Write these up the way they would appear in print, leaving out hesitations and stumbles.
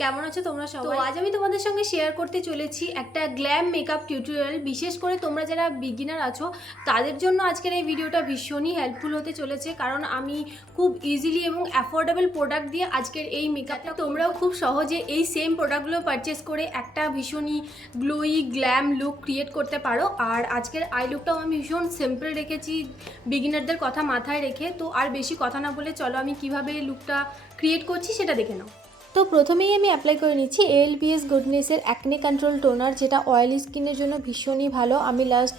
কেমন আছো তোমরা সবাই? তো আজ আমি তোমাদের সঙ্গে শেয়ার করতে চলেছি একটা গ্ল্যাম মেকআপ টিউটোরিয়াল। বিশেষ করে তোমরা যারা বিগিনার আছো তাদের জন্য আজকের এই ভিডিওটা ভীষণই হেল্পফুল হতে চলেছে, কারণ আমি খুব ইজিলি এবং অ্যাফোর্ডেবল প্রোডাক্ট দিয়ে আজকের এই মেকআপটা তোমরাও খুব সহজে এই সেম প্রোডাক্টগুলো পারচেস করে একটা ভীষণই গ্লোয়ি গ্ল্যাম লুক ক্রিয়েট করতে পারো। আর আজকের আই লুকটাও আমি ভীষণ সিম্পল রেখেছি বিগিনারদের কথা মাথায় রেখে। তো আর বেশি কথা না বলে চলো আমি কিভাবে লুকটা ক্রিয়েট করছি সেটা দেখে নাও। তো প্রথমেই আমি অ্যাপ্লাই করে নিচ্ছি ALPS গুডনেসের অ্যাকনে কন্ট্রোল টোনার, যেটা অয়েলি স্কিনের জন্য ভীষণই ভালো। আমি লাস্ট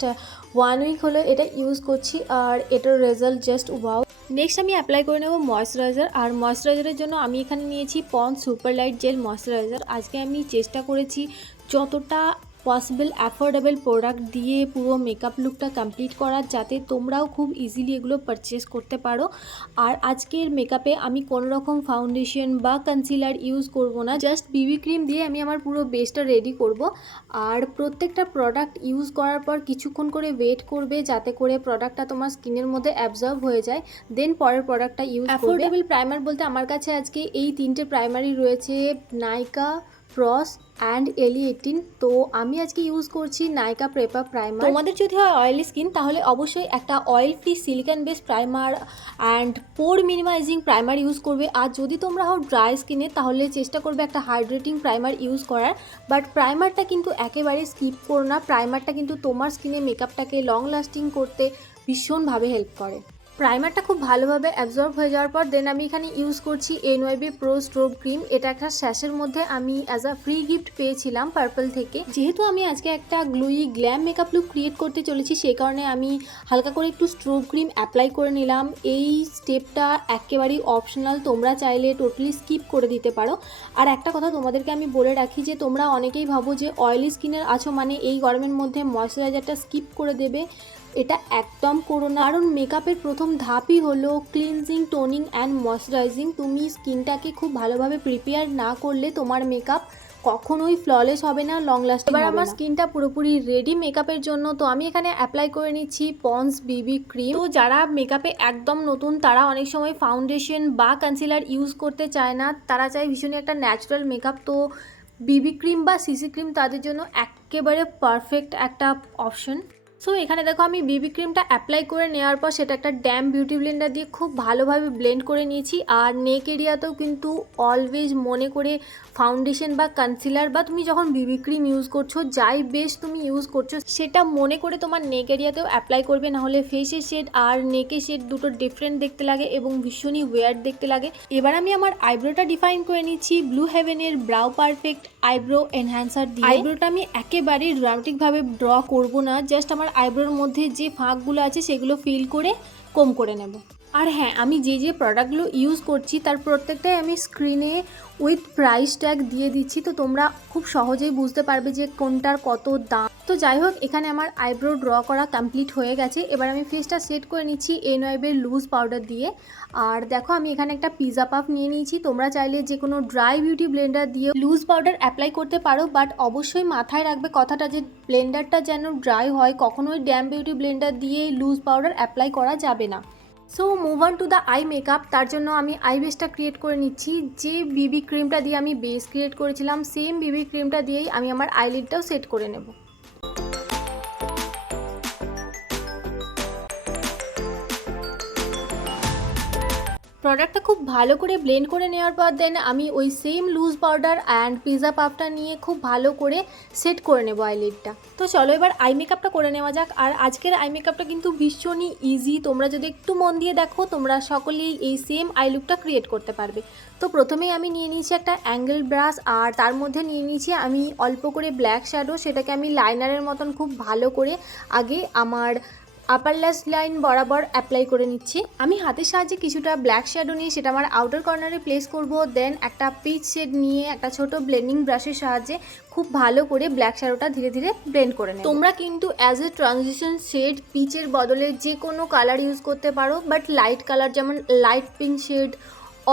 1 উইক হলো এটা ইউজ করছি আর এটার রেজাল্ট জাস্ট ওয়াও। নেক্সট আমি অ্যাপ্লাই করে নেব ময়শ্চারাইজার। আর ময়শ্চারাইজারের জন্য আমি এখানে নিয়েছি Pond's super light gel moisturiser. আজকে আমি চেষ্টা করেছি যতটা পসিবল অ্যাফোর্ডেবল প্রোডাক্ট দিয়ে পুরো মেকআপ লুকটা কমপ্লিট করার, যাতে তোমরাও খুব ইজিলি এগুলো পারচেস করতে পারো। আর আজকের মেকআপে আমি কোনো রকম ফাউন্ডেশন বা কনসিলার ইউজ করব না, জাস্ট বিবি ক্রিম দিয়ে আমি আমার পুরো বেসটা রেডি করব। আর প্রত্যেকটা প্রোডাক্ট ইউজ করার পর কিছুক্ষণ করে ওয়েট করবে যাতে করে প্রোডাক্টটা তোমার স্কিনের মধ্যে অ্যাবজর্ব হয়ে যায়, দেন পরের প্রোডাক্টটা ইউজ করবে। অ্যাফোর্ডেবল প্রাইমার বলতে আমার কাছে আজকে এই 3টে প্রাইমারি রয়েছে, নাইকা, প্রস অ্যান্ড LE18। তো আমি আজকে ইউজ করছি নাইকা প্রেপা প্রাইমার। তোমাদের যদি হয় অয়েলি স্কিন তাহলে অবশ্যই একটা oil free silicone base primer and pore minimising primer use করবে। আর যদি তোমরা হও ড্রাই স্কিনে তাহলে চেষ্টা করবে একটা হাইড্রেটিং প্রাইমার ইউজ করার। বাট প্রাইমারটা কিন্তু একেবারে স্কিপ করো না, প্রাইমারটা কিন্তু তোমার স্কিনে মেকআপটাকে লং লাস্টিং করতে ভীষণভাবে হেল্প করে। প্রাইমারটা খুব ভালোভাবে অ্যাবজর্ব হয়ে যাওয়ার পর দেন আমি এখানে ইউজ করছি NYB প্রো স্ট্রোব ক্রিম। এটা একটা স্যাশের মধ্যে আমি অ্যাজ আ ফ্রি গিফট পেয়েছিলাম পার্পল থেকে। যেহেতু আমি আজকে একটা glowy glam makeup look create করতে চলেছি সেই কারণে আমি হালকা করে একটু স্ট্রোব ক্রিম অ্যাপ্লাই করে নিলাম। এই স্টেপটা একেবারেই অপশনাল, তোমরা চাইলে টোটালি স্কিপ করে দিতে পারো। আর একটা কথা তোমাদেরকে আমি বলে রাখি যে তোমরা অনেকেই ভাবো যে অয়েলি স্কিনের আছো মানে এই গরমের মধ্যে ময়শ্চারাইজারটা স্কিপ করে দেবে, এটা একদম করো না। কারণ মেকআপের প্রথম ধাপই হলো ক্লিনজিং, টোনিং অ্যান্ড ময়শ্চারাইজিং। তুমি স্কিনটাকে খুব ভালোভাবে প্রিপেয়ার না করলে তোমার মেকআপ কখনোই ফ্ললেস হবে না, লং লাস্টিং হবে না। এবার আমার স্কিনটা পুরোপুরি রেডি মেকআপের জন্য, তো আমি এখানে অ্যাপ্লাই করে নিচ্ছি পন্ডস BB ক্রিম। তো যারা মেকআপে একদম নতুন তারা অনেক সময় ফাউন্ডেশন বা কনসিলার ইউজ করতে চায় না, তারা চায় ভীষণই একটা ন্যাচারাল মেকআপ। তো BB ক্রিম বা CC ক্রিম তাদের জন্য একেবারে পারফেক্ট একটা অপশন। সো এখানে দেখো আমি BB ক্রিমটা অ্যাপ্লাই করে নেওয়ার পর সেটা একটা ড্যাম বিউটি ব্লেন্ডার দিয়ে খুব ভালোভাবে ব্লেন্ড করে নিয়েছি। আর নেক এরিয়াতেও কিন্তু অলওয়েজ মনে করে ফাউন্ডেশন বা কনসিলার বা তুমি যখন BB ক্রিম ইউজ করছো, যাই বেস তুমি ইউজ করছো সেটা মনে করে তোমার নেক এরিয়াতেও অ্যাপ্লাই করবে, নাহলে ফেসের শেড আর নেকের শেড দুটো ডিফারেন্ট দেখতে লাগে এবং ভীষণই ওয়ার্ড দেখতে লাগে। এবার আমি আমার আইব্রোটা ডিফাইন করে নিচ্ছি ব্লু হেভেনের ব্রাউ পারফেক্ট আইব্রো এনহ্যান্সার দিয়ে। আইব্রোটা আমি একেবারেই ড্রামাটিকভাবে ড্র করব না, জাস্ট আমার আইব্রোর মধ্যে যে ফাঁকগুলো আছে সেগুলো ফিল করে কম করে নেব। আর হ্যাঁ, আমি যে যে প্রোডাক্টগুলো ইউজ করছি তার প্রত্যেকটাই আমি স্ক্রিনে উইথ প্রাইস ট্যাগ দিয়ে দিচ্ছি, তো তোমরা খুব সহজেই বুঝতে পারবে যে কোনটার কত দাম। তো যাই হোক, এখানে আমার আইব্রো ড্র করা কমপ্লিট হয়ে গেছে। এবার আমি ফেসটা সেট করে নিচ্ছি NYB লুজ পাউডার দিয়ে। আর দেখো আমি এখানে একটা পিজা পাফ নিয়ে নিয়েছি, তোমরা চাইলে যে কোনো ড্রাই বিউটি ব্লেন্ডার দিয়ে লুজ পাউডার অ্যাপ্লাই করতে পারো, বাট অবশ্যই মাথায় রাখবে কথাটা যে ব্লেন্ডারটা যেন ড্রাই হয়, কখনোই ড্যাম বিউটি ব্লেন্ডার দিয়ে লুজ পাউডার অ্যাপ্লাই করা যাবে না। So move on to the eye makeup. তার জন্য আমি আই বেসটা ক্রিয়েট করে নিচ্ছি। যে BB ক্রিমটা দিয়ে আমি বেস ক্রিয়েট করেছিলাম সেম BB ক্রিমটা দিয়েই আমি আমার আইলিডটাও সেট করে নেব। প্রোডাক্টটা খুব ভালো করে ব্লেন্ড করে নেওয়ার পর দেন আমি ওই same loose powder and pizza পাফটা নিয়ে খুব ভালো করে সেট করে নেবো আইলিডটা। তো চলো এবার আই মেকআপটা করে নেওয়া যাক। আর আজকের আই মেকআপটা কিন্তু ভীষণই ইজি, তোমরা যদি একটু মন দিয়ে দেখো তোমরা সকলেই এই সেম আই লুকটা ক্রিয়েট করতে পারবে। তো প্রথমেই আমি নিয়ে নিয়েছি একটা অ্যাঙ্গেল ব্রাশ আর তার মধ্যে নিয়ে নিয়েছি আমি অল্প করে ব্ল্যাক শ্যাডো। সেটাকে আমি লাইনারের মতন খুব ভালো করে আগে আমার আপার ল্যাশ লাইন বরাবর অ্যাপ্লাই করে নিচ্ছি। আমি হাতের সাহায্যে কিছুটা ব্ল্যাক শ্যাডো নিয়ে সেটা আমার আউটার কর্নারে প্লেস করব। দেন একটা পিচ শেড নিয়ে একটা ছোট ব্লেন্ডিং ব্রাশের সাহায্যে খুব ভালো করে ব্ল্যাক শ্যাডোটা ধীরে ধীরে ব্লেন্ড করে নেব। তোমরা কিন্তু অ্যাজ এ ট্রানজিশন শেড পিচের বদলে যে কোনো কালার ইউজ করতে পারো, বাট লাইট কালার যেমন light pink shade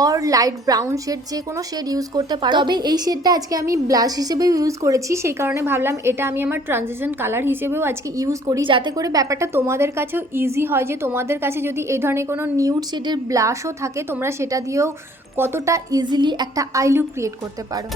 or light brown shade, যে কোনো শেড ইউজ করতে পারো। তবে এই শেডটা আজকে আমি ব্লাশ হিসেবেও ইউজ করেছি, সেই কারণে ভাবলাম এটা আমি আমার ট্রানজিশন কালার হিসেবেও আজকে ইউজ করি, যাতে করে ব্যাপারটা তোমাদের কাছেও ইজি হয়, যে তোমাদের কাছে যদি এই ধরনের কোনো নিউড শেডের ব্লাশও থাকে তোমরা সেটা দিয়েও কতটা ইজিলি একটা আই লুক ক্রিয়েট করতে পারো।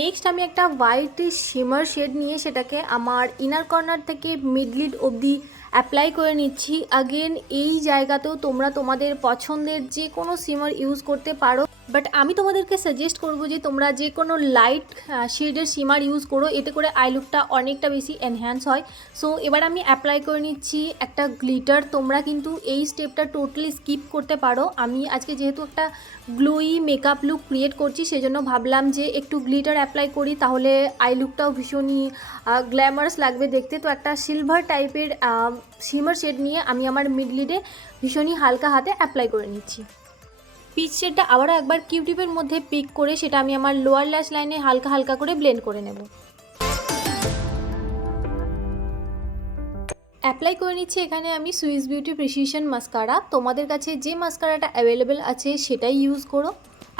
নেক্সট আমি একটা হোয়াইট শিমার শেড নিয়ে সেটাকে আমার ইনার কর্নার থেকে মিড লিড অবধি অ্যাপ্লাই করে নিচ্ছি। আগেন এই জায়গাতেও তোমরা তোমাদের পছন্দের যে কোনো শিমার ইউজ করতে পারো, বাট আমি তোমাদেরকে সাজেস্ট করবো যে তোমরা যে কোনো লাইট শেডের শিমার ইউজ করো, এতে করে আই লুকটা অনেকটা বেশি এনহ্যান্স হয়। সো এবার আমি অ্যাপ্লাই করে নিচ্ছি একটা গ্লিটার। তোমরা কিন্তু এই স্টেপটা টোটালি স্কিপ করতে পারো। আমি আজকে যেহেতু একটা গ্লোই মেকআপ লুক ক্রিয়েট করছি সেজন্য ভাবলাম যে একটু গ্লিটার অ্যাপ্লাই করি, তাহলে আই লুকটাও ভীষণই গ্ল্যামারাস লাগবে দেখতে। তো একটা সিলভার টাইপের শিমার শেড নিয়ে আমি আমার মিড লিডে ভীষণই হালকা হাতে অ্যাপ্লাই করে নিচ্ছি। পিচ শেডটা আবারও একবার কিউ টিপের মধ্যে পিক করে সেটা আমি আমার লোয়ার ল্যাশ লাইনে হালকা হালকা করে ব্লেন্ড করে নেব। অ্যাপ্লাই করে নিচ্ছি এখানে আমি সুইস বিউটি প্রিসিশন মাস্কারা। তোমাদের কাছে যে মাস্কারাটা অ্যাভেলেবেল আছে সেটাই ইউজ করো।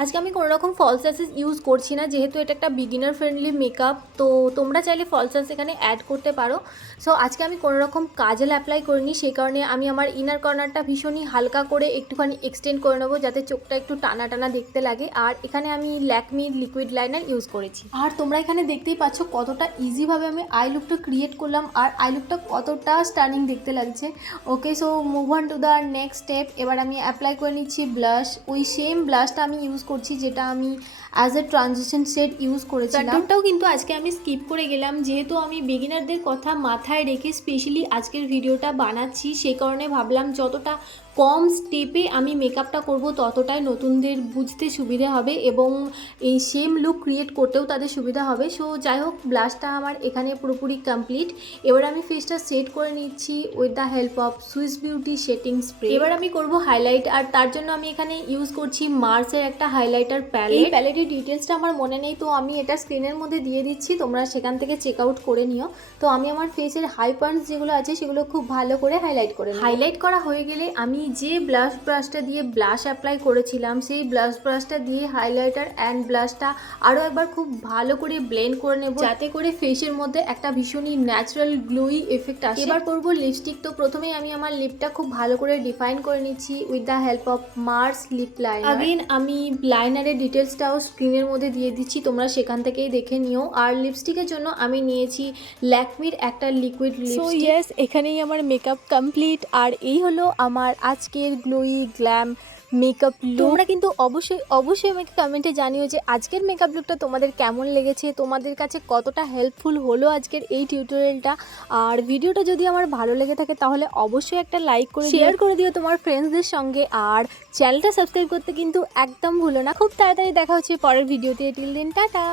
আজকে আমি কোনো রকম ফলস ল্যাশেস ইউজ করছি না, যেহেতু এটা একটা বিগিনার ফ্রেন্ডলি মেকআপ, তো তোমরা চাইলে ফলস ল্যাশ এখানে অ্যাড করতে পারো। সো আজকে আমি কোনো রকম কাজল অ্যাপ্লাই করিনি, সেই কারণে আমি আমার ইনার কর্নারটা ভীষণই হালকা করে একটুখানি এক্সটেন্ড করে নেবো, যাতে চোখটা একটু টানা টানা দেখতে লাগে। আর এখানে আমি ল্যাকমি লিকুইড লাইনার ইউজ করেছি। আর তোমরা এখানে দেখতেই পাচ্ছ কতটা ইজিভাবে আমি আই লুকটা ক্রিয়েট করলাম, আর আই লুকটা কতটা স্টানিং দেখতে লাগছে। Okay, so move on to the next step. এবার আমি অ্যাপ্লাই করে নিচ্ছি ব্লাশ। ওই সেম ব্লাশটা আমি ইউজ করছি যেটা আমি as a transition shade use করেছিলাম। কন্ট্রোলটাও কিন্তু আজকে আমি স্কিপ করে গেলাম, যেহেতু আমি বিগিনারদের কথা মাথায় রেখে স্পেশালি আজকের ভিডিওটা বানাচ্ছি, সেই কারণে ভাবলাম যতটা কম স্টেপে আমি মেকআপটা করব ততটাই নতুনদের বুঝতে সুবিধা হবে এবং এই সেম লুক ক্রিয়েট করতেও তাদের সুবিধা হবে। সো যাই হোক, ব্লাশটা আমার এখানে পুরোপুরি কমপ্লিট। এবার আমি ফেসটা সেট করে নিচ্ছি with the help of Swiss beauty setting spray. এবার আমি করব হাইলাইট, আর তার জন্য আমি এখানে ইউজ করছি মার্সের একটা হাইলাইটার প্যালেট। এই প্যালেটের ডিটেলসটা আমার মনে নেই, তো আমি এটা স্ক্রিনের মধ্যে দিয়ে দিচ্ছি, তোমরা সেখান থেকে চেক আউট করে নিও। তো আমি আমার ফেসের হাই পয়েন্টস যেগুলো আছে সেগুলো খুব ভালো করে হাইলাইট করে নিই। হাইলাইট করা হয়ে গেলে আমি যে ব্রাশটা দিয়ে ব্লাশ অ্যাপ্লাই করেছিলাম সেই ব্রাশটা দিয়ে হাইলাইটার অ্যান্ড ব্লাশটা আরও একবার খুব ভালো করে ব্লেন্ড করে নেব, যাতে করে ফেসের মধ্যে একটা ভীষণই ন্যাচারাল গ্লোই এফেক্ট আসে। এবার করবো লিপস্টিক। তো প্রথমেই আমি আমার লিপটা খুব ভালো করে ডিফাইন করে নিচ্ছি with the help of Mars lip liner. Again আমি লাইনারের ডিটেলসটাও স্ক্রিনের মধ্যে দিয়ে দিচ্ছি, তোমরা সেখান থেকেই দেখে নিও। আর লিপস্টিকের জন্য আমি নিয়েছি ল্যাকমির একটা লিকুইড লিপস্টিক। সো ইয়েস, এখানেই আমার মেকআপ কমপ্লিট। আর এই হলো আমার আজকের গ্লোই গ্ল্যাম মেকআপ লুক। তোমরা কিন্তু অবশ্যই আমাকে কমেন্টে জানিও যে আজকের মেকআপ লুকটা তোমাদের কেমন লেগেছে, তোমাদের কাছে কতটা হেল্পফুল হলো আজকের এই টিউটোরিয়ালটা। আর ভিডিওটা যদি আমার ভালো লেগে থাকে তাহলে অবশ্যই একটা লাইক করে শেয়ার করে দিও তোমার ফ্রেন্ডসদের সঙ্গে, আর চ্যানেলটা সাবস্ক্রাইব করতে কিন্তু একদম ভুলো না। খুব তাড়াতাড়ি দেখা হচ্ছে পরের ভিডিওতে। Till then, tata.